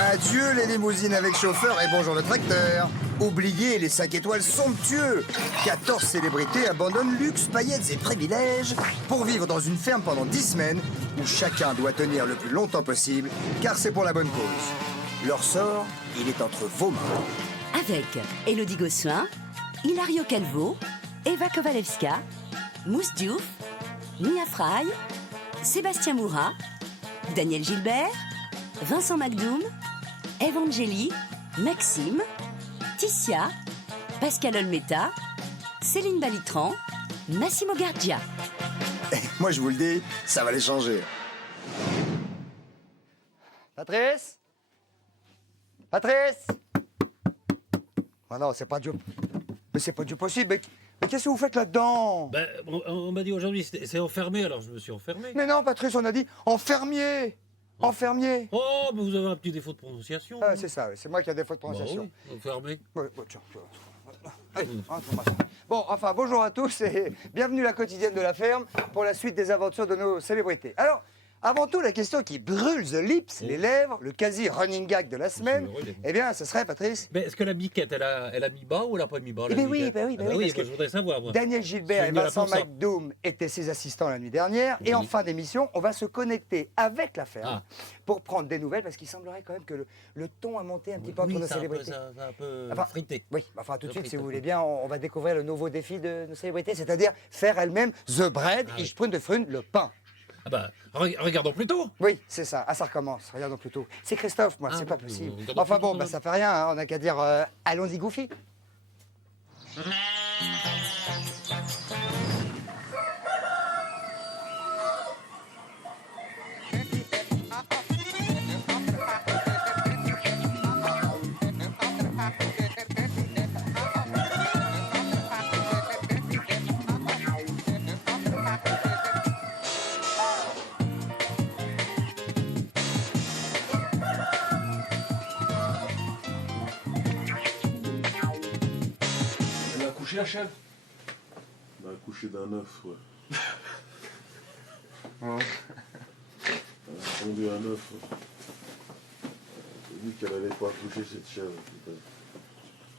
Adieu les limousines avec chauffeur et bonjour le tracteur. Oubliez les 5 étoiles somptueux. 14 célébrités abandonnent luxe, paillettes et privilèges pour vivre dans une ferme pendant 10 semaines où chacun doit tenir le plus longtemps possible car c'est pour la bonne cause. Leur sort, il est entre vos mains. Avec Élodie Gossuin, Hilario Calvo, Eva Kovalevska, Mousse Diouf, Mia Fry, Sébastien Moura, Daniel Gilbert, Vincent Macdoum, Evangélie, Maxime, Ticia, Pascal Olmeta, Céline Balitran, Massimo Gardia. Moi je vous le dis, ça va les changer. Patrice? Patrice? Ah non, c'est pas Dieu. Mais c'est pas Dieu possible. Mais qu'est-ce que vous faites là-dedans? Ben, on m'a dit aujourd'hui, c'est enfermé, alors je me suis enfermé. Mais non, Patrice, on a dit enfermier. Enfermier. Oh, mais vous avez un petit défaut de prononciation. Ah, c'est ça, oui. C'est moi qui ai un défaut de prononciation. Bah oui, enfermé. Ouais, tiens. Allez, rentre-moi ça. Bon, enfin, bonjour à tous et bienvenue à la quotidienne de la ferme pour la suite des aventures de nos célébrités. Alors, avant tout, la question qui brûle the lips, les lèvres, le quasi-running gag de la semaine, eh bien, ce serait, Patrice... Mais est-ce que la biquette, elle a mis bas ou elle a pas mis bas? Eh bien oui, parce que que je voudrais savoir, moi. Daniel Gilbert et Je suis venu là Vincent pour ça. Macdoum étaient ses assistants la nuit dernière. Et en fin d'émission, on va se connecter avec la ferme pour prendre des nouvelles, parce qu'il semblerait quand même que le ton a monté un petit peu entre nos célébrités. C'est un peu Enfin, frité. Oui, enfin tout de suite, Frité. si vous voulez bien, on va découvrir le nouveau défi de nos célébrités, c'est-à-dire faire elles-mêmes the bread, Ah oui. ich sprune de frune, le pain. Ah bah, regardons plutôt. Oui, c'est ça. Ah, ça recommence. Regardons plutôt. C'est Christophe, moi, Ah, c'est pas bon, possible. regardons Enfin plutôt bon, quand bah, même. ça fait rien, hein, on n'a qu'à dire allons-y, Goofy. Elle a accouché la chèvre? On a accouché d'un œuf, ouais. Elle a pondu un œuf. Ouais. J'ai dit qu'elle allait pas accoucher cette chèvre. Putain.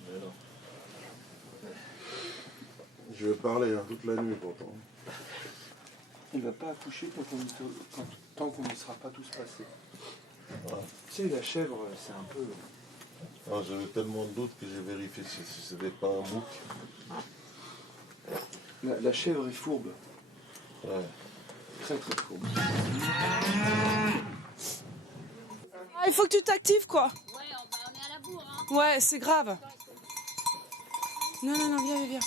Mais non. Je vais parler toute la nuit pourtant. Il va pas accoucher tant qu'on n'y sera pas tous passés. Tu sais, la chèvre, c'est un peu... Ah, j'avais tellement de doutes que j'ai vérifié si c'était pas un bouc. La chèvre est fourbe. Ouais. Très très fourbe. Ah, il faut que tu t'actives, quoi. Ouais, on est à la bourre, hein. Ouais, c'est grave. Non, viens.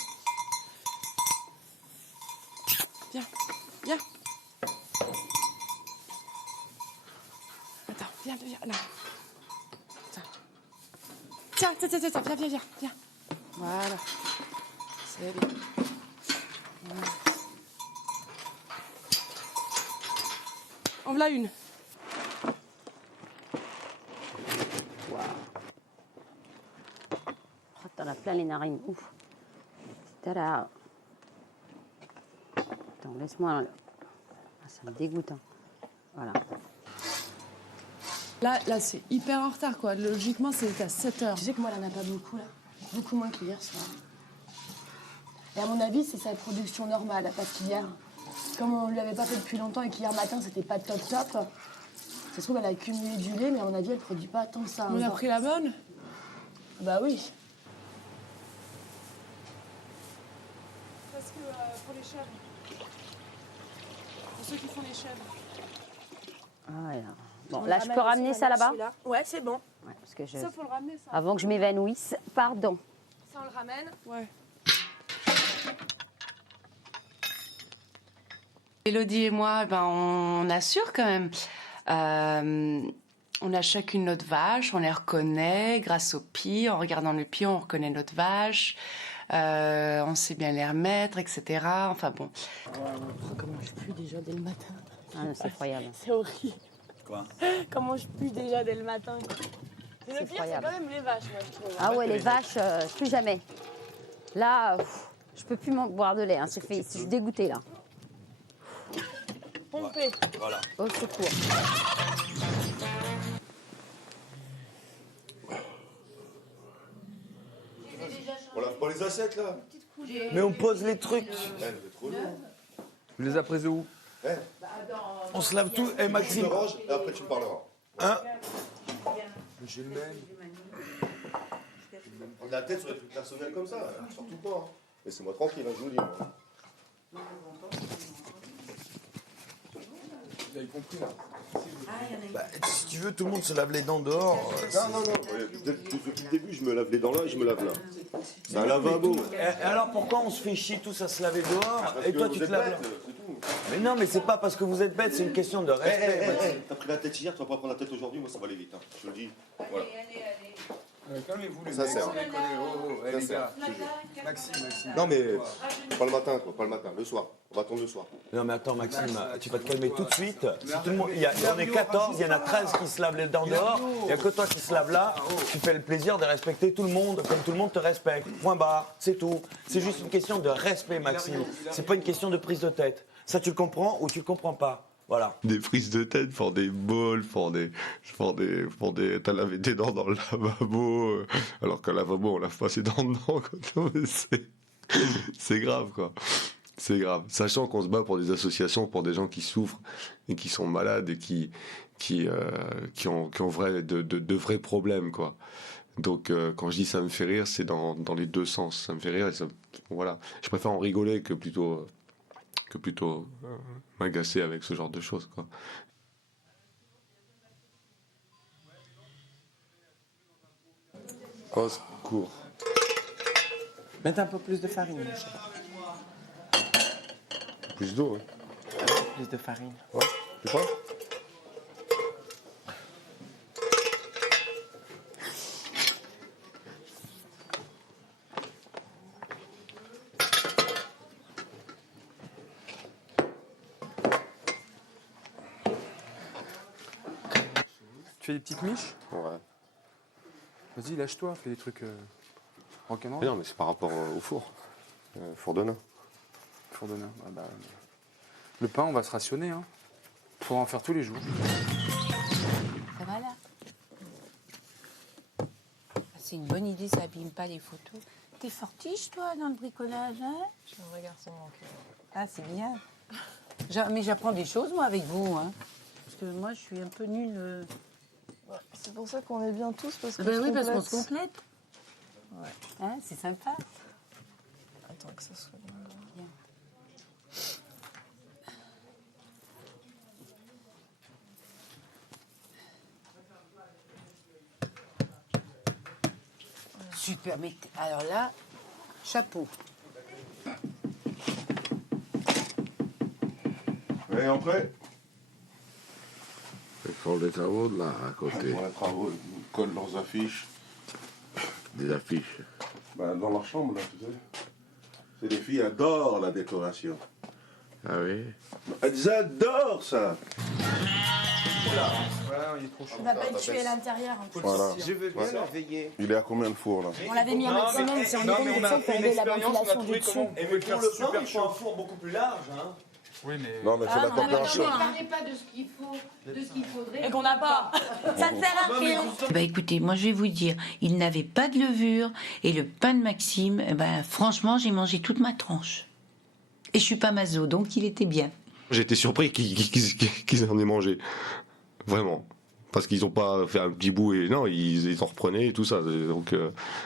Viens. Attends, viens, là. Tiens, viens. Voilà. C'est bien. Voilà. En voilà une. Oh, t'en as plein les narines, ouf. Tada. Attends, laisse-moi... Ah, ça me dégoûte, hein. Voilà. Là, c'est hyper en retard, quoi. Logiquement, c'est à 7h. Tu sais que moi, elle en a pas beaucoup, là. Beaucoup moins qu'hier soir. Et à mon avis, c'est sa production normale. Parce qu'hier, comme on lui avait pas fait depuis longtemps et qu'hier matin, c'était pas top, ça se trouve, elle a accumulé du lait, mais à mon avis, elle produit pas tant que ça. On a pris la bonne. Bah oui. Parce que pour les chèvres. Pour ceux qui font les chèvres. Ah, ouais, là. Bon, là, je peux ramener ça là-bas? Ouais, c'est bon. Ouais, parce que Ça, faut le ramener, ça. Avant que je m'évanouisse, pardon. Ça, on le ramène? Ouais. Élodie et moi, on assure quand même. On a chacune notre vache, on les reconnaît grâce au pied. En regardant le pied, on reconnaît notre vache. On sait bien les remettre, etc. Enfin bon. Comment je pue déjà dès le matin. Ah, c'est effroyable. C'est horrible. Quoi? Comment je pue déjà dès le matin. Le pire, c'est effroyable. quand même les vaches, moi, je trouve. Ah ouais, les vaches, plus jamais. Là, je peux plus boire de lait, hein. Je suis dégoûtée, là. Pompé. Voilà. Au secours. Prends les assiettes là. Mais on pose les trucs. Vous êtes trop lourd. Vous les as prises où? On se lave tout. Eh, Tu Maxime. le ranges et après tu me parleras. Hein? J'ai le même. Prendre la tête sur des trucs personnels comme ça, surtout pas. Hein. Laissez-moi tranquille, hein, je vous le dis. Moi. Vous avez compris là. Bah, si tu veux, tout le monde se lave les dents dehors. Non. Depuis le début, je me lave les dents là et je me lave là. C'est un lavabo. Et alors pourquoi on se fait chier tous à se laver dehors Parce et que toi vous tu te êtes laves bête, là? c'est tout. Mais non, mais c'est pas parce que vous êtes bête, c'est une question de respect. Maxime. T'as pris la tête hier, tu vas pas prendre la tête aujourd'hui, moi ça va aller vite. Hein. Je te le dis. Voilà. Calmez-vous les Ça mecs, sert. sans déconner. Ça Les sert, gars. je te jure. Maxime. Non mais pas le matin quoi, pas le matin, le soir. On va attendre le soir. Non mais attends Maxime, tu vas te calmer tout de suite. Si tout le monde, on est 14, il y en a 13 qui se lavent les dents dehors. Il n'y a que toi qui se lave là. Tu fais le plaisir de respecter tout le monde comme tout le monde te respecte. Point barre, c'est tout. C'est juste une question de respect Maxime. C'est pas une question de prise de tête. Ça tu le comprends ou tu le comprends pas. Voilà. Des prises de tête pour des bols, t'as lavé tes dents dans le lavabo, alors qu'un lavabo on lave pas ses dents dedans, quoi. C'est grave, quoi. C'est grave. Sachant qu'on se bat pour des associations, pour des gens qui souffrent et qui sont malades et qui ont de vrais problèmes, quoi. Donc quand je dis ça me fait rire, c'est dans les deux sens. Ça me fait rire et ça, voilà. Je préfère en rigoler que plutôt m'agacer avec ce genre de choses, quoi. Au secours. Mettre un peu plus de farine, mon chéri. Plus d'eau, hein. Plus de farine. Ouais, tu crois? Tu fais des petites miches? Ouais. Vas-y, lâche-toi, fais des trucs rock'n'roll. Mais non, mais c'est par rapport au four. Four de nain. Four de nain. Ah bah, le pain, on va se rationner. Hein. Faudra en faire tous les jours. Ça va là? C'est une bonne idée, ça abîme pas les photos. T'es fortiche, toi, dans le bricolage, hein? Je suis un vrai garçon manqué. Ah, c'est bien. Mais j'apprends des choses, moi, avec vous, hein. Parce que moi, je suis un peu nulle. C'est pour ça qu'on est bien tous, parce qu'on Ben se oui, parce qu'on complète. se complète. Ouais. Hein, c'est sympa. Attends que ça soit bien. Bien. Super, mais alors là, chapeau. Et après? Ils font les travaux là, à côté. Pour les travaux, ils collent leurs affiches. Des affiches. Bah, dans leur chambre, là, tu sais. C'est les filles adorent la décoration. Ah oui? Elles adorent ça. Voilà, il est trop chaud. On n'a pas tué à l'intérieur. Voilà. Je veux bien la veiller. Il est à combien le four, là? On l'avait mis un maximum, c'est en on a fait une expérience, on a trouvé comment on peut le faire super chaud. four beaucoup plus large, hein. Oui, mais... Non, mais c'est la température. parlez pas de ce qu'il faudrait. Et qu'on n'a pas. Ça ne sert à rien. Bah écoutez, moi je vais vous dire, il n'avait pas de levure et le pain de Maxime, franchement, j'ai mangé toute ma tranche. Et je suis pas maso, donc il était bien. J'ai été surpris qu'ils en aient mangé. Vraiment. Parce qu'ils n'ont pas fait un petit bout et non, ils en reprenaient et tout ça. Donc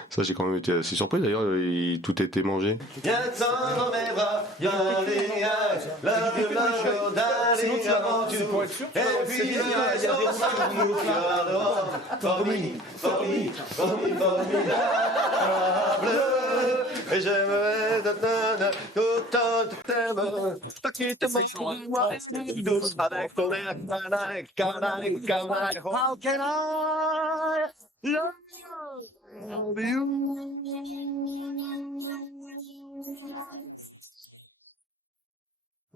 ça, j'ai quand même été assez surpris. D'ailleurs, tout a été mangé. Sinon C'est pour être sûr, tu vois, c'est bien, il y a des roumains qui vont nous le et j'aimerais How can I love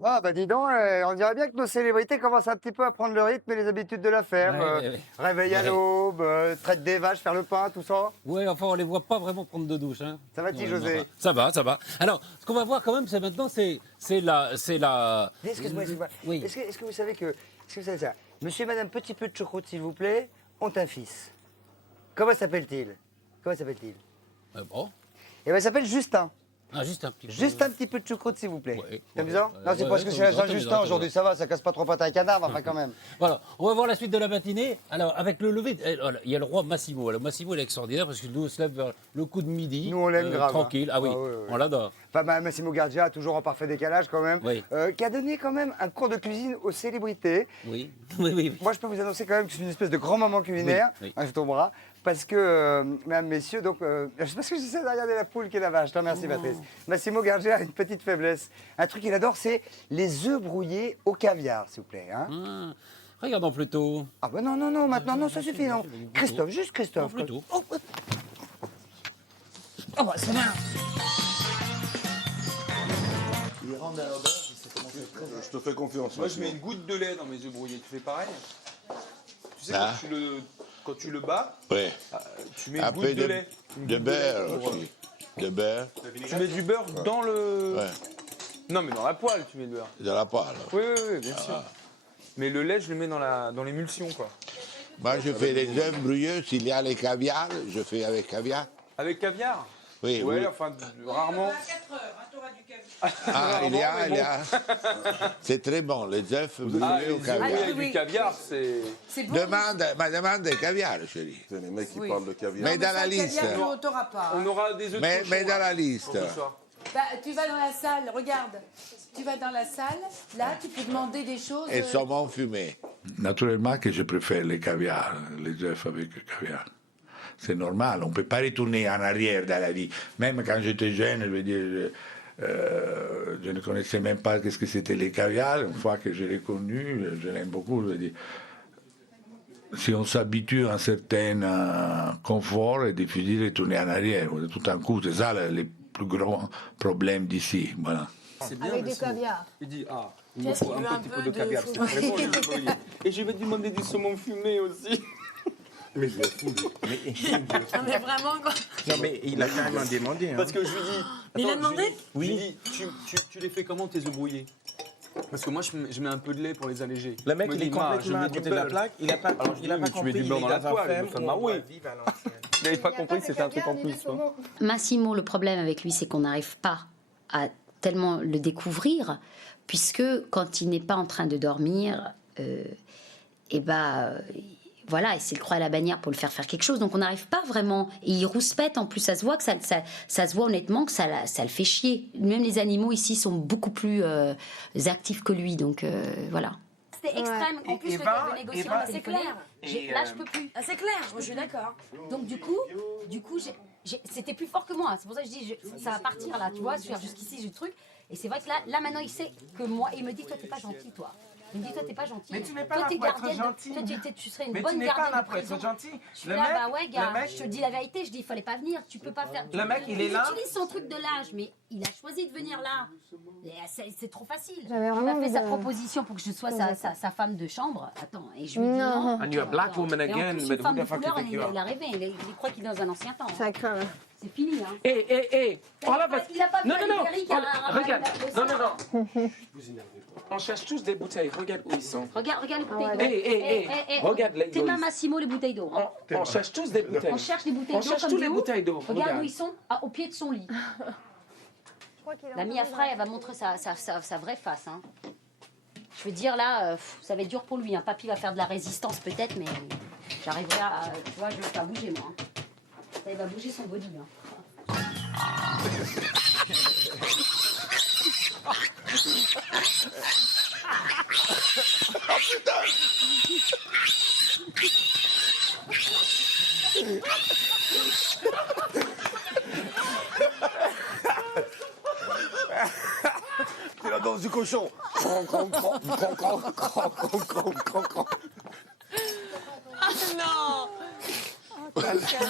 Ah bah dis donc, on dirait bien que nos célébrités commencent un petit peu à prendre le rythme et les habitudes de la ferme. Ouais. Réveil à l'aube, traite des vaches, faire le pain, tout ça. Ouais, enfin, on les voit pas vraiment prendre de douche. Hein. Ça va-t-il, Non, José? enfin, ça va, ça va. Alors, ce qu'on va voir quand même, c'est maintenant, c'est la... Excuse-moi. Oui. Est-ce que vous savez ça? Monsieur et Madame Petit Peu de Choucroute, s'il vous plaît, ont un fils. Comment s'appelle-t-il? Bon. Et ben, il s'appelle Justin. Ah, juste un petit peu. Juste un petit peu de choucroute, s'il vous plaît. C'est amusant? Non, c'est ouais, parce que ouais, c'est la t'as raison, Saint-Justin t'as aujourd'hui, ça va, ça casse pas trop patte à un canard, mais enfin quand même. Voilà, on va voir la suite de la matinée. Alors, avec le lever, voilà, il y a le roi Massimo. Alors, Massimo, il est extraordinaire parce que nous, on se lève vers le coup de midi. Nous, on l'aime grave. Tranquille. Ah oui, on l'adore. Enfin, Massimo Gardia, toujours en parfait décalage quand même, qui a donné quand même un cours de cuisine aux célébrités. Oui, oui. Moi, je peux vous annoncer quand même que je suis une espèce de grand-maman culinaire, avec ton bras, parce que, mesdames, messieurs, donc, je sais pas ce que j'essaie de regarder la poule qui est là-bas. Je te remercie, Patrice. Massimo Gardia a une petite faiblesse. Un truc qu'il adore, c'est les œufs brouillés au caviar, s'il vous plaît. Hein. Regardons plutôt. Ah ben non, maintenant, non, ça suffit, non. Christophe, juste Christophe. Non, plutôt. Oh, bah, c'est bien. Il rentre dans l'auberge, il sait comment c'est très. Je te fais confiance. Moi, je mets une goutte de lait dans mes œufs brouillés. Tu fais pareil? Tu sais, Ah. quand tu le bats, Oui. tu mets une Un goutte peu de lait. Une de goutte lait beurre pour, aussi. De beurre. Tu mets du beurre dans le. Ouais. Non, mais dans la poêle, tu mets le beurre. Dans la poêle. Oui, bien sûr. Mais le lait, je le mets dans l'émulsion, quoi. Moi, je fais les œufs brouillés. S'il y a les caviar, je fais avec caviar. Avec caviar? Oui, ouais, oui. enfin, rarement. Ah, il y a. C'est très bon, les œufs brûlés au caviar. Avec du caviar, c'est. Demande des caviar, chérie. C'est les mecs qui parlent de caviar. Mais dans la liste. t'auras pas. On aura des œufs de cochon, Mais dans la liste. Bah, tu vas dans la salle, regarde. Tu vas dans la salle, là, tu peux demander des choses. Et saumon fumé. Naturellement que je préfère les caviar, les œufs avec caviar. C'est normal, on ne peut pas retourner en arrière dans la vie. Même quand j'étais jeune, je veux dire, je ne connaissais même pas ce que c'était les caviar. Une fois que je l'ai connu, je l'aime beaucoup. Je veux dire, si on s'habitue à un certain confort, c'est difficile de retourner en arrière. Tout d'un coup, c'est ça le plus grand problème d'ici. Voilà. C'est bien. Avec du caviar. Il dit, il me faut un petit peu de caviar. C'est très bon, je vais le Et je vais demander du saumon fumé aussi. Mais je l'ai fou, Non, mais vraiment, quoi. Non, mais il a quand même demandé. Parce que je lui dis. Il a demandé? Oui. Je lui dis, tu les fais comment tes œufs brouillés? Parce que moi, je mets un peu de lait pour les alléger. Le mec, Me il dit, est complètement à côté de la plaque. Il n'a pas, Alors, il a pas tu mets compris. du beurre dans la poêle. Oui. Il n'avait pas compris que c'était un truc en plus. Quoi. Massimo, le problème avec lui, c'est qu'on n'arrive pas à tellement le découvrir, puisque quand il n'est pas en train de dormir, voilà, et c'est le croix à la bannière pour le faire faire quelque chose. Donc on n'arrive pas vraiment. Et il rouspète, en plus, ça se voit que ça se voit honnêtement que ça le fait chier. Même les animaux ici sont beaucoup plus actifs que lui, donc voilà. C'était extrême. En plus, le négocier par téléphone. Là, je peux plus. Ah, c'est clair, moi, je suis d'accord. Donc du coup, c'était plus fort que moi. C'est pour ça que je dis, ça va partir là, tu vois. Jusqu'ici, j'ai le truc. Et c'est vrai que là, maintenant, il sait que moi, il me dit, toi, t'es pas gentil, toi. Il me dit, toi, t'es pas gentil. Mais tu n'es pas toi, là t'es pour être gardienne gentil. Toi, tu serais une Mais bonne tu n'es pas gardienne là de pour être prison. gentil. Je suis Le là, mec- bah ouais, gars, le mec- je te dis la vérité, je dis, il fallait pas venir, tu peux pas faire... Le mec, il est là. utilise son truc de l'âge, mais il a choisi de venir là. Et c'est trop facile. J'avais Il vraiment m'a fait envie sa de- proposition pour que je sois sa femme de chambre. Attends, et je lui dis Non. non. And you're a black woman Et en again, plus, but une femme who de the fuck couleur, you think you il a are? rêvé, il croit qu'il est dans un ancien temps. Ça craint. C'est fini, hein. Hé, Il a pas vu Non, non, non. Eric à Regarde. la- Non. On cherche tous des bouteilles. Regarde où ils sont. Regarde les bouteilles d'eau. Hé, regarde les T'es ma Massimo, les bouteilles d'eau. hein. On cherche tous des bouteilles. On cherche des bouteilles On d'eau cherche comme tous de les ouf. bouteilles d'eau. Regarde où ils sont, au pied de son lit. La Mia Frey, elle va montrer sa vraie face. Hein. Je veux dire, là, ça va être dur pour lui. Hein. Papy va faire de la résistance peut-être, mais j'arriverai à... Tu vois, je vais le faire bouger, moi. Hein. Ça, il va bouger son body. Hein. Oh putain! C'est la danse du cochon. Ah non. Pascal.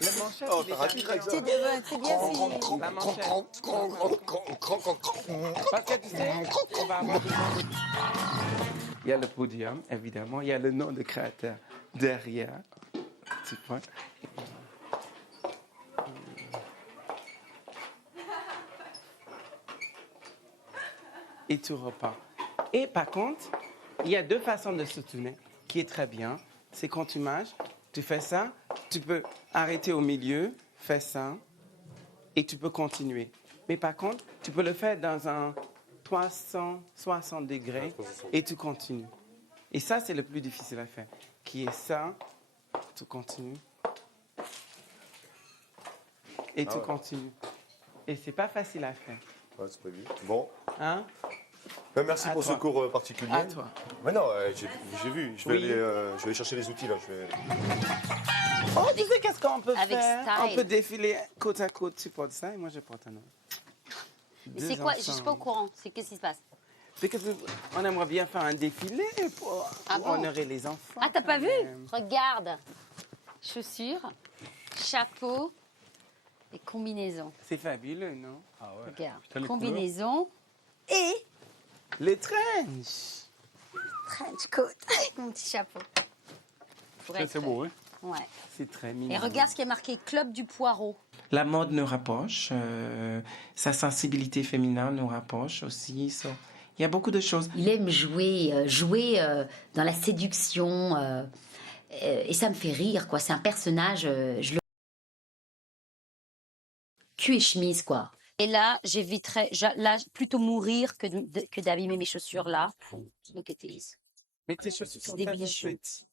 La manchette, Oh, il est t'as raté, Greg, ça. C'est bien fini. La manchette. Parce que tu sais, on va avoir Il y a le podium, évidemment. Il y a le nom du créateur derrière. Tu vois? Et tu repars. Et par contre, il y a deux façons de se tourner qui est très bien. C'est quand tu marches, tu fais ça, tu peux arrêter au milieu fais ça et tu peux continuer. Mais par contre, tu peux le faire dans un 360 degrés et tu continues. Et ça, c'est le plus difficile à faire. Qui est ça, tu continues. Et tu continues. Et c'est pas facile à faire. Ouais, c'est pas évident. Bon. Hein? Ben, merci À pour toi. ce cours particulier. À toi. Mais non, j'ai vu. Je vais, Oui. je vais aller chercher les outils là. Oh, tu sais qu'est-ce qu'on peut Avec faire? style. On peut défiler côte à côte. Tu portes ça et moi je porte un autre. Mais c'est quoi? Je suis pas au courant. C'est qu'est-ce qui se passe? C'est que on aimerait bien faire un défilé pour honorer les enfants. Ah, t'as pas quand vu? même. Regarde. Chaussures, chapeau et combinaison. C'est fabuleux, non? Ah ouais. Regarde. Putain, les Combinaison et Les trench. trench coat avec mon petit chapeau. Pour Ça, être- c'est beau, hein? Ouais. C'est très mignon. Et regarde ce qui est marqué Club du Poireau. La mode nous rapproche, sa sensibilité féminine nous rapproche aussi. Il y a beaucoup de choses. Il aime jouer dans la séduction. Et ça me fait rire, quoi. C'est un personnage, cul et chemise, quoi. Et là, j'éviterais, là, plutôt mourir que d'abîmer mes chaussures là. Look at these. Mais tes chaussures sont des tellement bijoux. petites.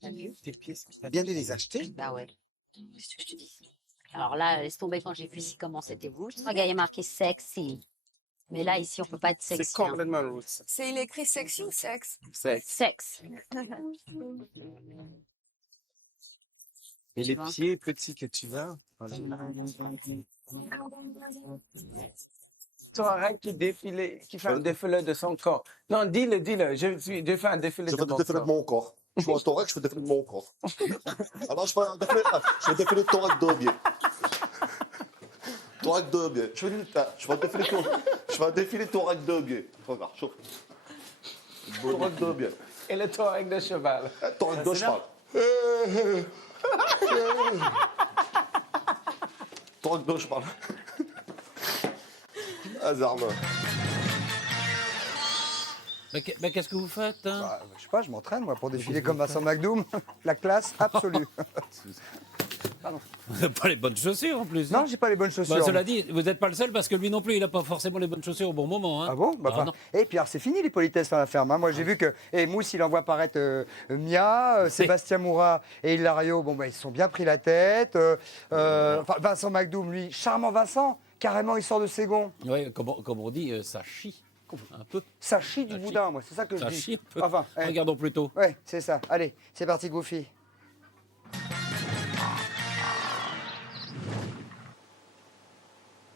T'as vu? Tes pieds, t'as bien de les acheter? Bah ouais. Qu'est-ce que je te dis? Alors là, laisse tomber quand j'ai vu ici comment c'était vous. Regarde, il y a marqué sexy. Mais là, ici, on peut pas être sexy. C'est complètement roots. C'est il écrit sexy ou sexe? Sexe. Et les vois. pieds petits que tu as. Voilà. Toi, arrête qui fait un défilé de son corps. Non, dis-le. Je fais un défilé Je de fais mon le défilé de corps. mon corps. Je suis en thorax, je fais le défilé de mon corps. Alors je fais un défilé de thorax de biais. Thorax de biais. Je fais un défilé de thorax de biais. Regarde, chauffe. Thorax de biais. Et le thorax de cheval. Thorax de cheval. Thorax de cheval. Hasard. Mais qu'est-ce que vous faites, hein? Bah, je sais pas, je m'entraîne moi pour défiler comme Vincent McDoom. La classe absolue. Pardon. Vous n'avez pas les bonnes chaussures en plus. Non, j'ai pas les bonnes chaussures. Bah, cela dit, vous n'êtes pas le seul parce que lui non plus, il n'a pas forcément les bonnes chaussures au bon moment. Hein. Ah bon bah, Ah, enfin, non. et puis alors c'est fini les politesses dans la ferme. Hein. Moi j'ai vu que Mousse il envoie apparaître Mia, Sébastien Moura et Hilario. Bon bah ils se sont bien pris la tête. Enfin, Vincent McDoom lui, charmant Vincent, carrément il sort de ses gonds. Oui, comme on dit, ça chie un peu. Ça chie du boudin, moi c'est ça que Ça je dis. chie un peu. Enfin, Regardons plutôt. Ouais, c'est ça. Allez, c'est parti Goofy.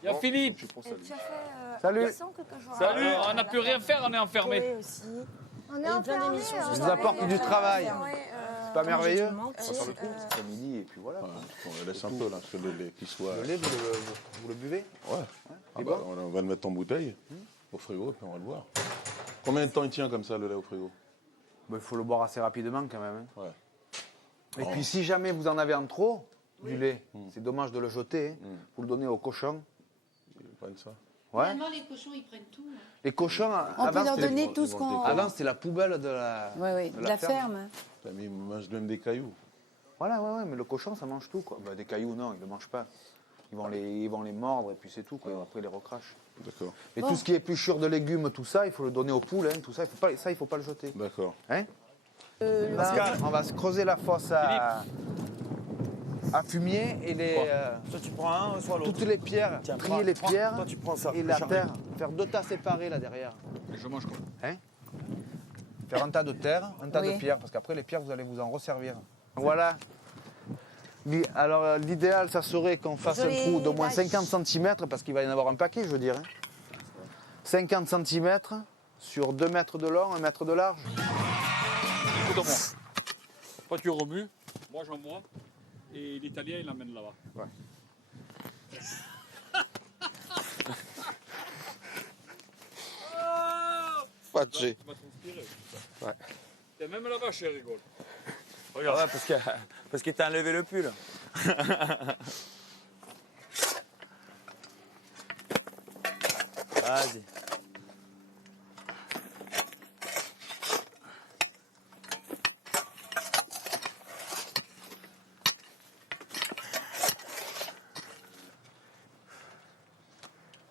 Il y a Philippe. Salut. Salut. On n'a plus rien faire, on est enfermé. On est en plein d'émissions. Je vous apporte du travail. C'est pas merveilleux? C'est midi et puis voilà. On le laisse un peu là, parce que le lait qui soit. Le lait, vous le buvez? Ouais. Ah bah, on va le mettre en bouteille au frigo et puis on va le boire. Combien de temps il tient comme ça le lait au frigo? Il faut le boire assez rapidement quand même. Hein. Ouais. Et puis si jamais vous en avez en trop, du lait, c'est dommage de le jeter. Hein. Vous le donnez aux cochons. Ils prennent ça. Ouais. Finalement, les cochons, ils prennent tout. Les cochons, On peut leur donner tout ce qu'on... Avant, c'était la poubelle de la, Oui, de la ferme. Mais ils mangent même des cailloux. Voilà, ouais, mais le cochon, ça mange tout. Quoi. Bah, des cailloux, non, ils ne le mangent pas. Ils vont les mordre et puis c'est tout. Quoi. Après, ils les recrachent. D'accord. Et tout ce qui est épluchure de légumes, tout ça, il faut le donner aux poules. Hein, tout ça, il faut pas le jeter. D'accord. Hein Là, on va se creuser la fosse à fumier et les. Soit tu prends un, soit l'autre. Toutes les pierres, trier les pierres. Toi, tu prends ça. Et la terre, faire 2 tas séparés là derrière. Et je mange quoi? Hein Faire un tas de terre, un tas Oui. de pierres, parce qu'après les pierres, vous allez vous en resservir. Voilà. Alors l'idéal, ça serait qu'on fasse un trou d'au moins 50 cm, parce qu'il va y en avoir un paquet, je veux dire. Hein. 50 cm sur 2 mètres de long, 1 mètre de large. Écoute-moi. Toi, tu remues, moi j'en bois, et l'italien il l'amène là-bas. Ouais. Fatché. Tu vas transpirer. Ouais. Et même la vache elle rigole. Regarde, parce qu'il t'a enlevé le pull. Vas-y.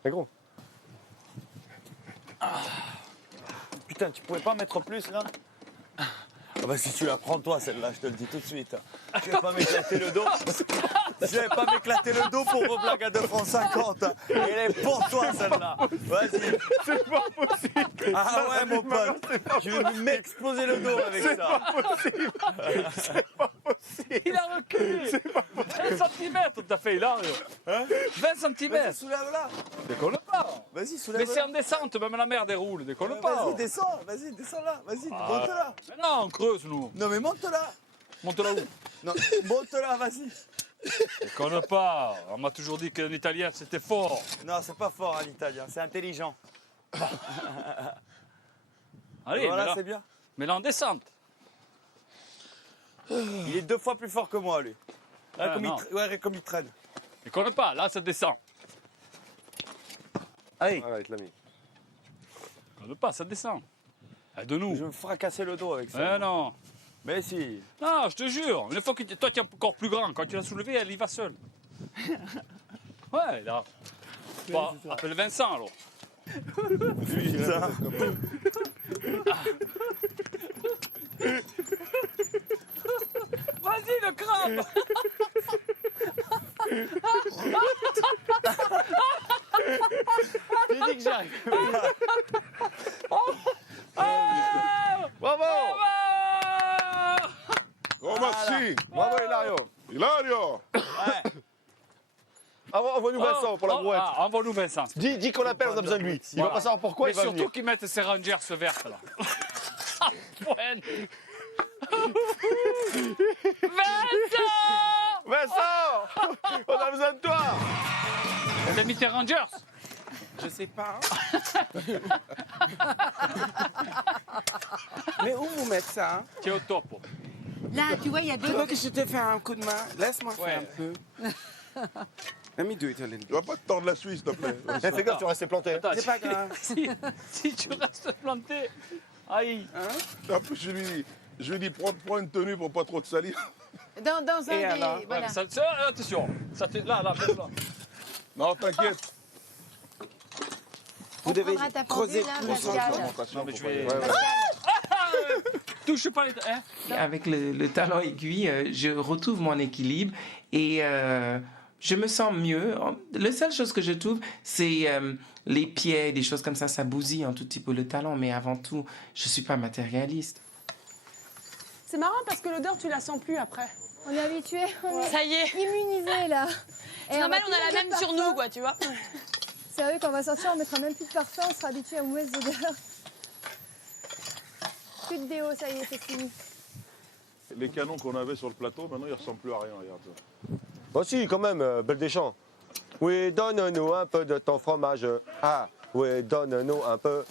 C'est gros. Putain, tu pouvais pas mettre plus là? Ah bah si tu la prends toi celle-là, je te le dis tout de suite. Tu vas pas m'éclater le dos. Tu vas pas m'éclater le dos pour vos blagues à 2,50 €. Elle est pour toi celle-là. Vas-y. C'est pas possible. Ah ouais mon pote. Tu veux m'exploser le dos avec ça. C'est pas possible. C'est pas possible. Il a reculé. C'est pas possible. 20 cm, t'as fait, Hilario. Hein? 20 cm. Vas-y, soulève-la. Déconne pas. Vas-y, soulève-la. Mais c'est en descente, même la mer déroule. Déconne pas. Vas-y, descends là. Vas-y, Ah. monte-la. Mais non, on creuse, nous. Non mais monte-la. Monte-la où? Non, monte-la, vas-y. Déconne pas. On m'a toujours dit qu'un Italien, c'était fort. Non, c'est pas fort un Italien, c'est intelligent. Allez, voilà, mais là- c'est bien. Mais là, en descente. Il est 2 fois plus fort que moi, lui. Ah, Comme, non. ouais, comme il traîne. Déconne pas, là, ça descend. Allez. Voilà, il te l'a mis. Déconne pas, ça descend. Ah, de nous. Je vais me fracasser le dos avec ça. Eh non. Mais si. Non, je te jure. Une fois que toi, tu es encore plus grand. Quand tu l'as soulevé, elle y va seule. Ouais, là. Bon, appelle Vincent, alors. Putain. Vas-y, le crabe. J'ai dit que j'arrive. Bravo! Oh, merci! Bravo, Hilario. Hilario! Ouais. Envoie-nous Vincent pour la brouette. Ah, envoie-nous Vincent. Dis qu'on l'appelle, on a besoin de lui. Il va pas savoir pourquoi, Mais il va surtout venir. qu'ils mettent ces Rangers vertes, là. Pointe. Vincent! Vincent! On a besoin de toi! T'as mis tes Rangers? Je sais pas. Mais où vous mettez ça hein? Tu es au top. Là, tu vois, il y a Tu deux. veux que je te fasse un coup de main? Laisse-moi Ouais. faire un peu. Let me do it a little Tu vas pas te tordre la Suisse, s'il te plaît. Eh, fais gaffe, tu restes planté. Attends, C'est pas grave. si tu restes planté, aïe. En plus, je lui dis, prends une tenue pour pas trop te salir. Dans un Et des... alors Voilà. Ouais, attention, ça te, là, là. Non, t'inquiète. Vous devez prendra ta creuser pendule, hein, plus Pascal. Non, mais je vais. Ouais, ouais. Touche pas les. Hein? Avec le talon aiguille, je retrouve mon équilibre et je me sens mieux. La seule chose que je trouve, c'est les pieds, des choses comme ça bousille un tout petit peu le talon, mais avant tout, je suis pas matérialiste. C'est marrant parce que l'odeur, tu la sens plus après. On est habitué, on est Ça y est. immunisé là. C'est normal, on a la même sur nous, quoi, tu vois. Sérieux, quand on va sortir, on mettra même plus de parfum, on sera habitué aux mauvaises odeurs. Plus de déo, ça y est, c'est fini. Les canons qu'on avait sur le plateau, maintenant, ils ressemblent plus à rien, regarde ça. Oh si, quand même, Belle Deschamps. Oui, donne-nous un peu de ton fromage. Ah, oui, donne-nous un peu.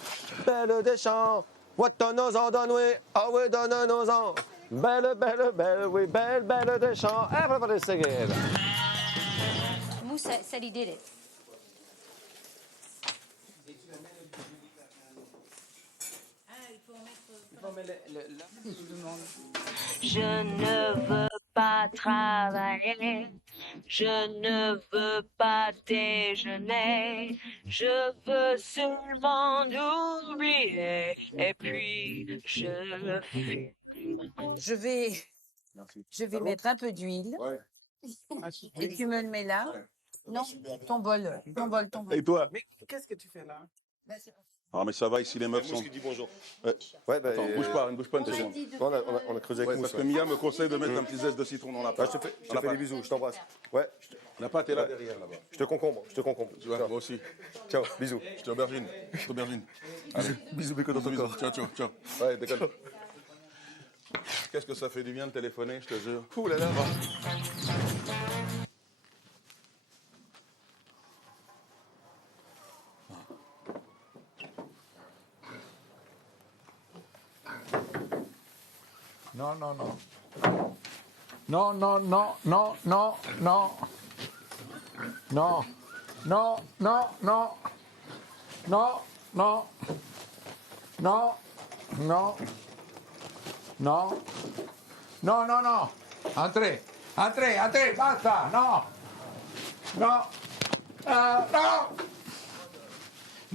Belle Deschamps, what donne-nous-en, donne, oui. Ah oui, donne-nous-en. Belle, belle, belle, oui, belle, belle Deschamps. Everybody sing it. Mousse said he did it. Je ne veux pas travailler, je ne veux pas déjeuner, je veux seulement oublier et puis je fuis. Je vais mettre un peu d'huile. Et tu me le mets là. Non, ton bol. Et toi? Mais qu'est-ce que tu fais là? Ah, mais ça va, ici, les meufs sont... dis bonjour. Ouais, bah, attends, bouge pas une seconde. On a creusé avec Ouais, mousse. parce que Mia me conseille de mettre un petit zeste de citron dans la pâte. Je te fais des bisous, je t'embrasse. Ouais, La pâte est là derrière, là-bas. je te concombre. Tu vois, moi aussi. Ciao, bisous. Je t'aubergine. Allez. Bisous, béco dans ton Bisous. corps. Ciao. Ouais, déconne. Qu'est-ce que ça fait du bien de téléphoner, je te jure. Ouh là là. Non. Entrez, basta, no.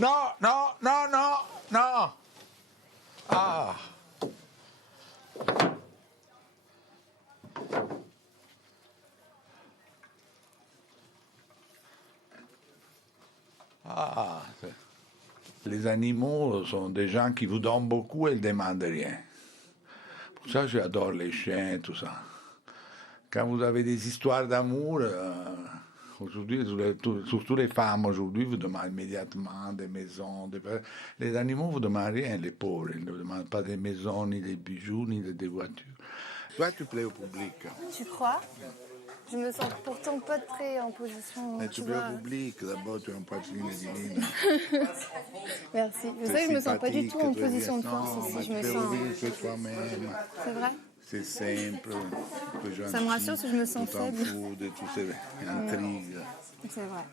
Non, non, non, non, non. Ah. Ah, les animaux sont des gens qui vous donnent beaucoup et ils ne demandent rien. Pour ça, j'adore les chiens, tout ça. Quand vous avez des histoires d'amour, aujourd'hui, surtout les femmes aujourd'hui, vous demandent immédiatement des maisons. Les animaux ne vous demandent rien, les pauvres. Ils ne vous demandent pas des maisons, ni des bijoux, ni des voitures. Toi, tu plais au public. Tu crois? Je me sens pourtant pas très en position. Mais tu plais au public, d'abord tu es en poitrine divine. Merci. Vous savez, je me sens pas du tout en position de force ici. Je me sens. C'est toi-même. C'est vrai? C'est simple. Ça me rassure si je me sens faible. De toutes ces intrigues. C'est vrai.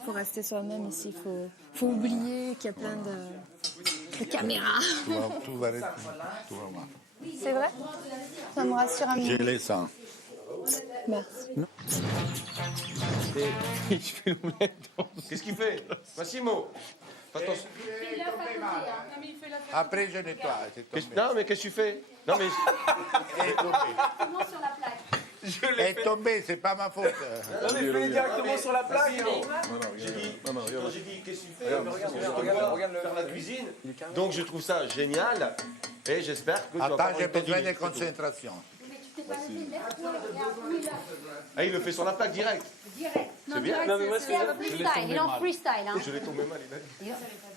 Il faut rester soi-même ici. Il faut oublier qu'il y a plein de caméras. Tout va rester. Tout va voir. C'est vrai? Ça me rassure un peu. Je les sens. Merci. Qu'est-ce qu'il fait? Massimo, fais attention. Après, je nettoie. Non, mais qu'est-ce que tu fais? Non, mais. Elle est tombée. Elle est tombée, c'est pas ma faute. Non, mais fais directement sur la plaque. J'ai dit, qu'est-ce que tu fais? Regarde faire la cuisine. Donc, je trouve ça génial. Et j'espère que tu vas pas Attends, j'ai besoin de concentration. Ah, il le fait sur la plaque direct. C'est bien. Non, mais moi, c'est un freestyle. Il est en freestyle. Hein. Je l'ai tombé mal, il a dit.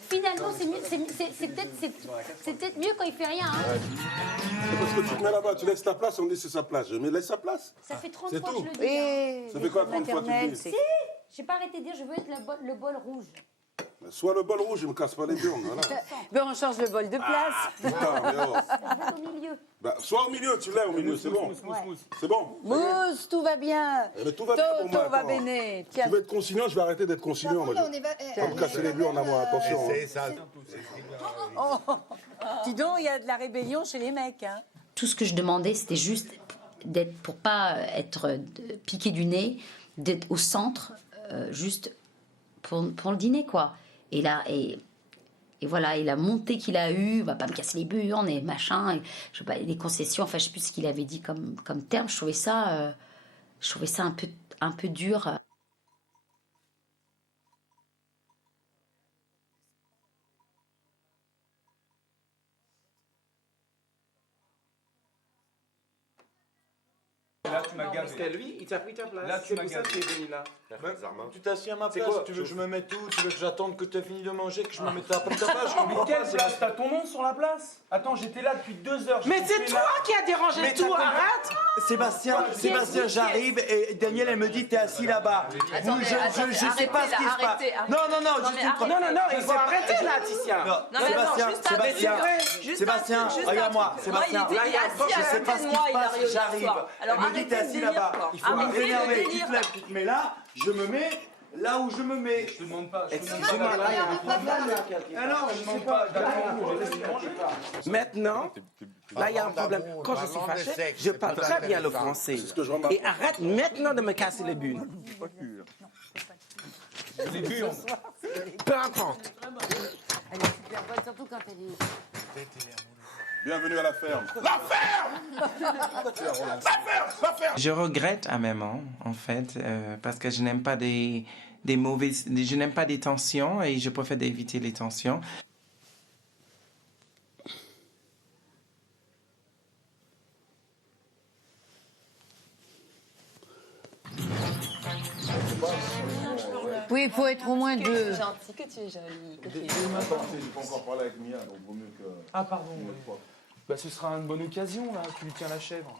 Finalement, c'est peut-être mieux quand il fait rien. Hein. C'est parce que tu te mets là-bas, tu laisses ta place, on dit c'est sa place. Je me laisse sa place. Ça fait 30 fois que tout. je le dis. Ça fait quoi, 30 fois que tu le dis? Si, j'ai pas arrêté de dire je veux être le bol rouge. Soit le bol rouge, je me casse pas les burnes. Voilà. Ben on change le bol de place. Putain, mais oh. Au milieu. Bah, soit au milieu, tu l'as au milieu, c'est bon. C'est bon. Mousse, tout va bien. Eh ben, tout va bien pour moi. Toto va attends. bene. Tiens. Tu veux être conciliant, je vais arrêter d'être conciliant. Moi, je vais me casser les burnes à moi, attention. C'est ça. Oh, dis donc, il y a de la rébellion chez les mecs. Hein. Tout ce que je demandais, c'était juste d'être, pour pas être piqué du nez, d'être au centre, juste pour le dîner, quoi. Et là, et voilà, et la montée qu'il a eue, on va pas me casser les burnes et machin, et, je sais pas, les concessions, enfin, je sais plus ce qu'il avait dit comme terme. Je trouvais ça un peu dur. Là, tu m'as gavé. C'était lui, il t'a pris ta place. Là, tu m'as C'est pour ça gavé. que tu es venu là. Tu t'assieds à ma C'est place, quoi? tu veux que je me mette où? Tu veux que j'attende que tu aies fini de manger, que je me mette après ta place? Je Mais comprends quelle pas, place? T'as ton nom sur la place? Attends, j'étais là depuis 2 heures. Mais c'est toi qui as dérangé Mais tout, t'as arrête! Sébastien, j'arrive et Daniel, elle me dit t'es assis là-bas. Attendez, Je sais pas ce qui se passe. arrêtez. Non, il faut arrêter là, Ticia. Sébastien, regarde-moi, Sébastien. Je sais pas ce qui se passe, j'arrive. Elle me dit t'es assis là-bas. Il faut m'énerver, tu te lèves, tu te mets là, je me mets là où je me mets. Je te demande pas. Excusez-moi, là, il y a des problèmes. Ah non, je demande pas. Maintenant, là, il y a un problème. Quand je suis fâché, je parle très bien le français. Et arrête maintenant de me casser les bulles. Les burnes. Peu importe. Elle est super bonne, surtout quand elle est... Bienvenue à la ferme. Je regrette à maman, en fait, parce que je n'aime pas des je n'aime pas des tensions et je préfère éviter les tensions. Oui, il faut être au moins deux. Que gentil, que tu es jolie. Que tu es J'ai pas encore parlé avec Mia, donc vaut mieux que. Ah, pardon. Bah, ce sera une bonne occasion, là. Tu lui tiens la chèvre.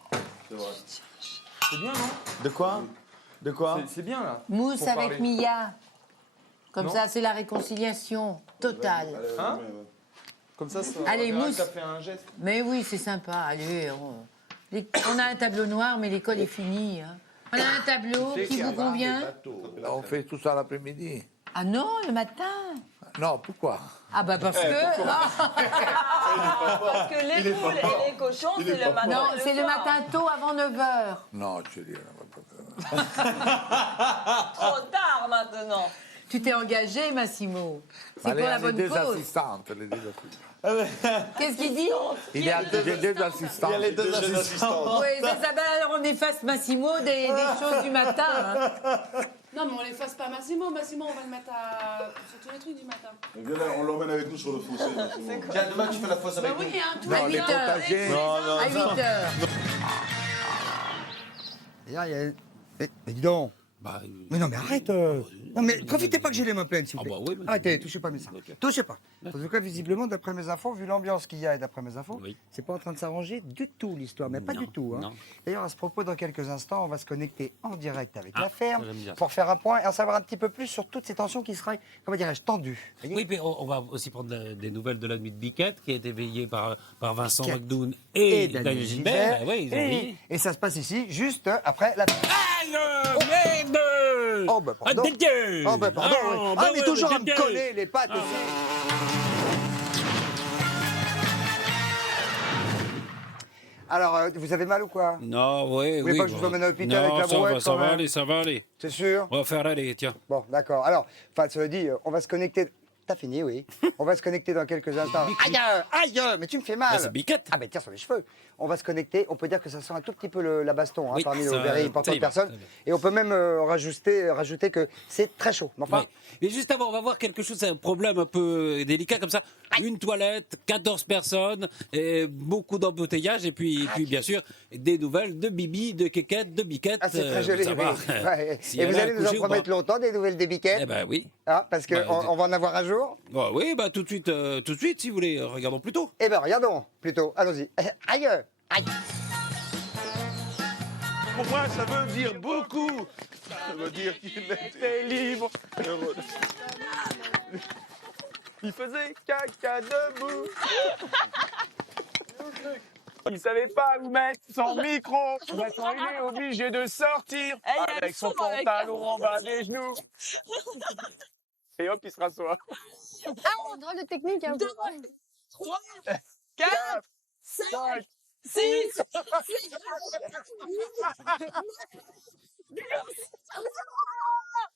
C'est vrai. C'est bien, non? De quoi? De quoi? C'est bien, là. Mousse Pour avec parler. Mia. Comme Non. ça, c'est la réconciliation totale. Hein? Comme ça, Allez, on verra Mousse. que t'as fait un geste. Mais oui, c'est sympa. Allez, on a un tableau noir, mais l'école est finie. Hein. On a un tableau qui vous convient? On fait tout ça l'après-midi. Ah non, le matin. Non, pourquoi? Ah bah parce que... Parce que les poules et les cochons, c'est le matin. Non, c'est le matin tôt, avant 9h. Non, chérie, on va pas faire. Trop tard maintenant. Tu t'es engagé, Massimo. C'est pour la bonne les deux cause. assistantes, les deux assistantes. Qu'est-ce qu'il dit? Il y a deux assistantes. Il y a les deux assistantes. Oui, c'est ça. Ben, alors on efface Massimo des choses du matin. Hein. Non, mais on l'efface pas Massimo. Massimo, on va le mettre sur tous les trucs du matin. On l'emmène avec nous sur le fossé. Tiens, demain tu fais la fosse avec Bah oui, nous. hein, tout À Non, 8 les heures. potagers. À 8 heures. D'ailleurs, il y a... Mais dis donc. Bah, Mais non, mais arrête. Non, mais profitez pas que j'ai les mains pleines, s'il vous plaît. Ah bah oui, mais- Arrêtez, touchez pas mes seins. Touchez pas. En tout cas, visiblement, d'après mes infos, vu l'ambiance qu'il y a et d'après mes infos, Oui. c'est pas en train de s'arranger du tout l'histoire, mais pas Non, du tout. Hein. non. D'ailleurs, à ce propos, dans quelques instants, on va se connecter en direct avec Ah, la ferme ça, j'aime bien ça. pour faire un point et en savoir un petit peu plus sur toutes ces tensions qui seraient, comment dirais-je, tendues. Voyez. Oui, mais on va aussi prendre des nouvelles de la nuit de Biquette, qui a été veillée par Vincent Biquette. McDoon Et et Daniel Gilbert. Ah ouais, ils ont veillé. et ça se passe ici, juste après la... Aïe, merde! Oh, bah pardon. Ah, dégueu! Oh, bah pardon. Ah, oui. bah Ah, mais ouais, toujours bah, à me dégueu. coller les pattes aussi. Alors, vous avez mal ou quoi? Non, oui, Vous voulez pas que je vous emmène à l'hôpital avec la brouette, ça quand va même aller, ça va aller. C'est sûr? On va faire aller, tiens. Bon, d'accord. Alors, enfin, cela dit, on va se connecter. T'as fini, oui. On va se connecter dans quelques instants. Aïe, aïe, mais tu me fais mal. Bah, c'est Biquette. Ah, ben tiens, sur les cheveux. On va se connecter. On peut dire que ça sent un tout petit peu la baston hein, Oui, parmi nos ça- very ça importantes y va, personnes. ça y va. Et on peut même rajouter que c'est très chaud. Mais enfin, Ouais. Mais juste avant, on va voir quelque chose, c'est un problème un peu délicat comme ça. Une toilette, 14 personnes, et beaucoup d'embouteillages, et puis bien sûr, des nouvelles de Bibi, de Kékette, de Biquette. ah, c'est très joli. ça oui. va. Ouais. Si Et elle vous a allez nous en accouché ou pas. promettre longtemps des nouvelles des biquettes Eh ben oui. hein, parce qu'on Bah, on va en avoir un jour. Bah, oui, bah tout de suite, si vous voulez. Regardons plutôt. Eh ben, regardons plutôt. Allons-y. Aïe, aïe. Pour moi, ça veut dire beaucoup. Ça veut dire qu'il était libre. Il faisait caca debout. Il savait pas où mettre son micro. Maintenant, il est obligé de sortir avec son pantalon en bas des genoux. Et hop, il se rassoit. Ah, drôle de technique, hein. 2, 3, 4, 5, 6.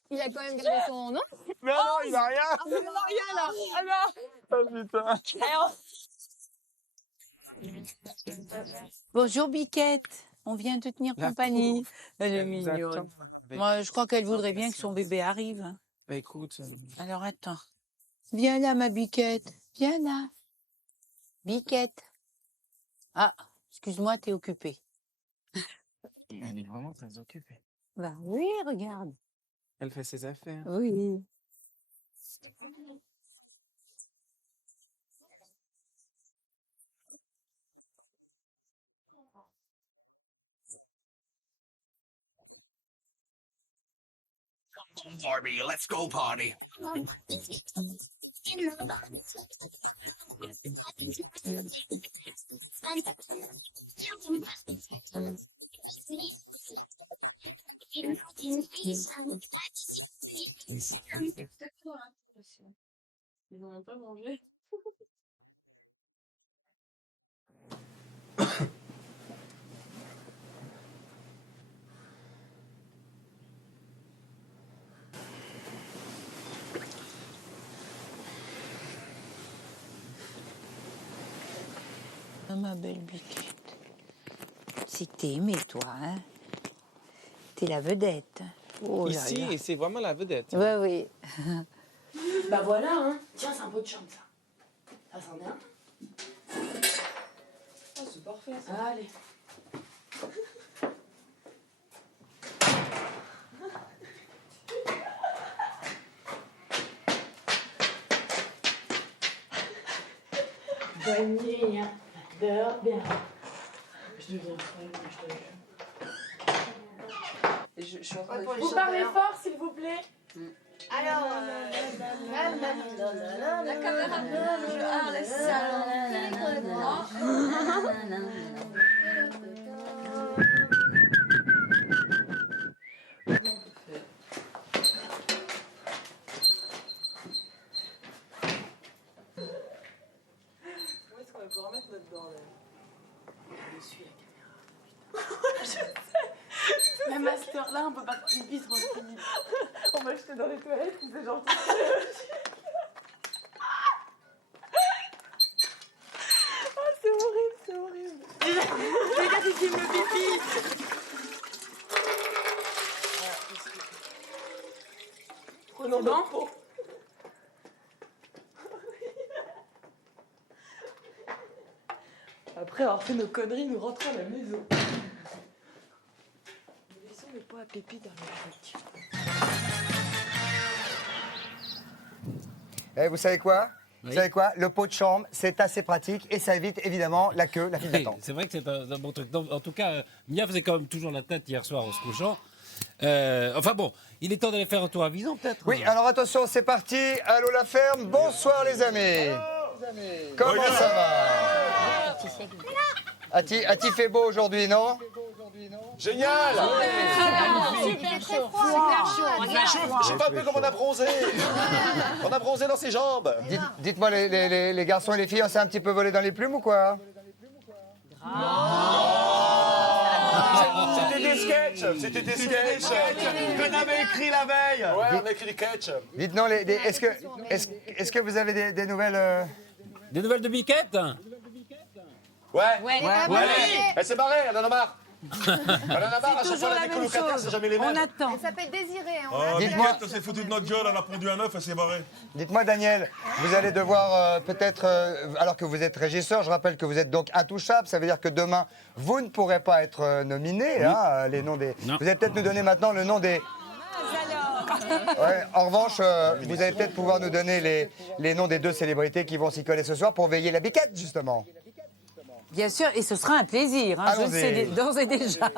Il a quand même gardé son nom. Mais non, il n'a rien. Ah, mais non, rien là. Ah non. Oh putain. Bonjour, Biquette. On vient te tenir compagnie. Elle est mignonne. Moi, je crois qu'elle voudrait bien que son bébé arrive. Hein. Bah écoute. Alors, attends. Viens là, ma Biquette. Viens là. Biquette. Ah, excuse-moi, t'es occupée. Elle est vraiment très occupée. Bah oui, regarde. Elle fait ses affaires. Oui. Barbie, let's go party. Ils n'ont même pas mangé. Ah, ma belle Biquette. Si t'es aimée, toi, hein. T'es la vedette. Oh là Ici, là. et c'est vraiment la vedette. Ouais, oui. Bah voilà, hein. Tiens, c'est un pot de chambre, ça. Ça s'en est un. Ah, c'est parfait ça. Allez. Bonne nuit, hein. Dors bien. Je deviens folle, moi, je te jure. Je suis en train de Vous parlez fort, s'il vous plaît. Alors, la caméra bouge, ah, la Où est-ce qu'on va pouvoir mettre notre bordel? Dessus, la caméra. Je sais. Même à cette heure-là, on peut pas faire pipi tranquille. On m'a jeté dans les toilettes, c'est genre. Ah, c'est horrible, c'est horrible. Regarde, il filme le pipi. Prenons notre peau. Après avoir fait nos conneries, nous rentrons à la maison. Nous laissons le pot à pipi dans le truc. Eh, vous savez quoi? Oui. Vous savez quoi? Le pot de chambre, c'est assez pratique et ça évite évidemment la queue, la file Oui, d'attente. c'est vrai que c'est un bon truc. Donc, en tout cas, Mia faisait quand même toujours la tête hier soir en se couchant. Enfin bon, il est temps d'aller faire un tour à Vison peut-être. Oui, alors attention, c'est parti. Allô la ferme, bonsoir les amis. Comment ça va? A-t-il fait beau aujourd'hui, non? Génial! Super chaud, J'ai pas vu comme on a bronzé. On a bronzé dans ses jambes. Dites-moi, les garçons et les filles, on s'est un petit peu volé dans les plumes ou quoi? C'était des sketchs. C'était des sketchs qu'on avait écrit la veille. Ouais, on a écrit des sketchs. Dites-nous, est-ce que vous avez des nouvelles Des nouvelles de Biquette? Ouais. Ouais. Elle s'est barrée, elle en a marre. Elle en a marre, à chaque fois, elle a des colocataires, c'est jamais les mêmes. attend. Elle s'appelle Désirée. Oh, Biquette, elle s'est foutue de notre gueule, elle a pondu un œuf, elle s'est barrée. Dites-moi, Daniel, vous allez devoir peut-être, alors que vous êtes régisseur, je rappelle que vous êtes donc intouchable, ça veut dire que demain, vous ne pourrez pas être nominé, hein, les noms des... Non. Vous allez peut-être nous donner maintenant le nom des... Ouais, en revanche, vous allez peut-être pouvoir nous donner les noms des deux célébrités qui vont s'y coller ce soir pour veiller la biquette, justement. Bien sûr, et ce sera un plaisir, hein, je le sais d'ores et déjà.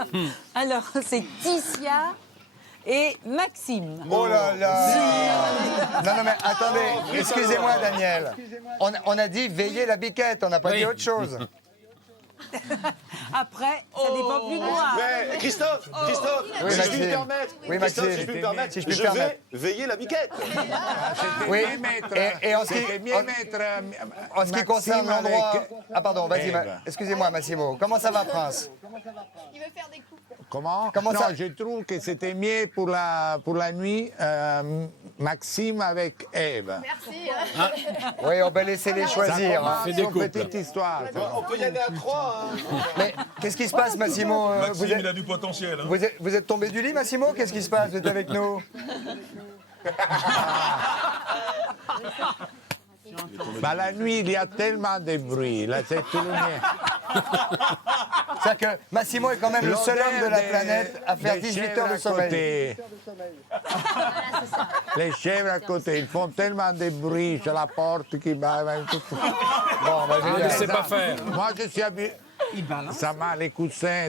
Alors, c'est Ticia et Maxime. Oh là là! Non, mais attendez, excusez-moi, Daniel. On a dit veiller la biquette, on n'a pas dit autre chose. Après, ça dépend plus de moi. Mais Christophe, Oui, si je puis Maxime. me permettre, Oui, Christophe, Maxime. si je puis me permettre, Si je puis me je permettre. vais veiller la biquette. Oui, et en ce qui concerne l'endroit... Ah pardon, vas-y, excusez-moi Massimo. Comment ça va, Prince? Il veut faire des coups. Comment Comment Non, ça je trouve que c'était mieux pour la nuit, Maxime avec Ève. Merci. Oui, on va laisser les choisir. Hein. C'est une petite histoire. On peut y aller à 3. Mais qu'est-ce qui se passe, Massimo? Maxime, il a du potentiel. Hein. Vous êtes tombé du lit, Massimo? Qu'est-ce qui se passe? Vous êtes avec nous? Bah, la nuit, il y a tellement de bruit. Là, c'est tout le mien. C'est-à-dire que Massimo est quand même le seul homme de la planète à faire 18 heures de sommeil. Les chèvres à côté, ils font tellement de bruit sur la porte qui va. Bon, bah, Je ne sais pas faire. Moi, je suis habitué. Ça m'a les coussins,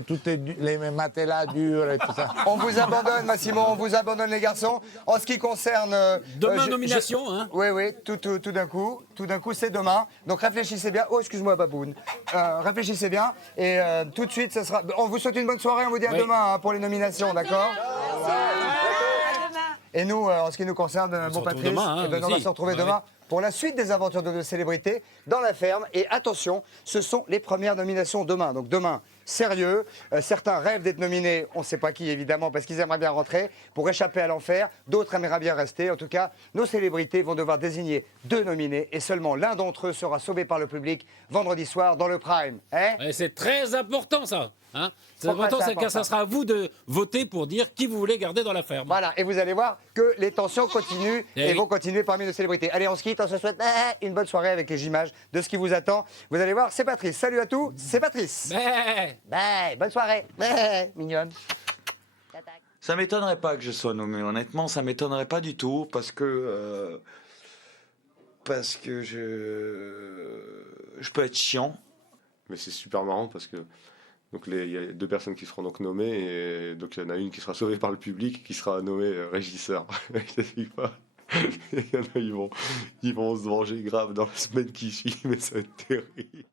les matelas durs et tout ça. On vous abandonne, Massimo, on vous abandonne, les garçons. En ce qui concerne... Demain, nomination, hein? Oui, tout d'un coup. Tout d'un coup, c'est demain. Donc réfléchissez bien. Oh, excuse-moi, Baboune. Réfléchissez bien. Et tout de suite, ça sera... On vous souhaite une bonne soirée, on vous dit à demain hein, pour les nominations, d'accord? Et nous, en ce qui nous concerne, bon Patrice, demain, hein, eh ben, on va aussi. se retrouver Bah demain pour la suite des aventures de nos célébrités dans la ferme. Et attention, ce sont les premières nominations demain. Donc demain, sérieux. Certains rêvent d'être nominés, on ne sait pas qui évidemment, parce qu'ils aimeraient bien rentrer pour échapper à l'enfer. D'autres aimeraient bien rester. En tout cas, nos célébrités vont devoir désigner 2 nominés et seulement l'un d'entre eux sera sauvé par le public vendredi soir dans le Prime. Hein? Et c'est très important ça. Hein, c'est Pourquoi important, c'est c'est que ça important sera à vous de voter pour dire qui vous voulez garder dans la ferme. Voilà, et vous allez voir que les tensions continuent et oui. vont continuer parmi nos célébrités. Allez, on se quitte, on se souhaite une bonne soirée avec les images de ce qui vous attend. Vous allez voir, c'est Patrice. Salut à tous, c'est Patrice. Bonne soirée. Mignonne. Ça m'étonnerait pas que je sois nommé, honnêtement, ça m'étonnerait pas du tout, parce que je peux être chiant. Mais c'est super marrant parce que donc il y a 2 personnes qui seront donc nommées et donc il y en a une qui sera sauvée par le public qui sera nommée régisseur. Je te dis pas. Il y en a, ils vont se venger grave dans la semaine qui suit, mais ça va être terrible.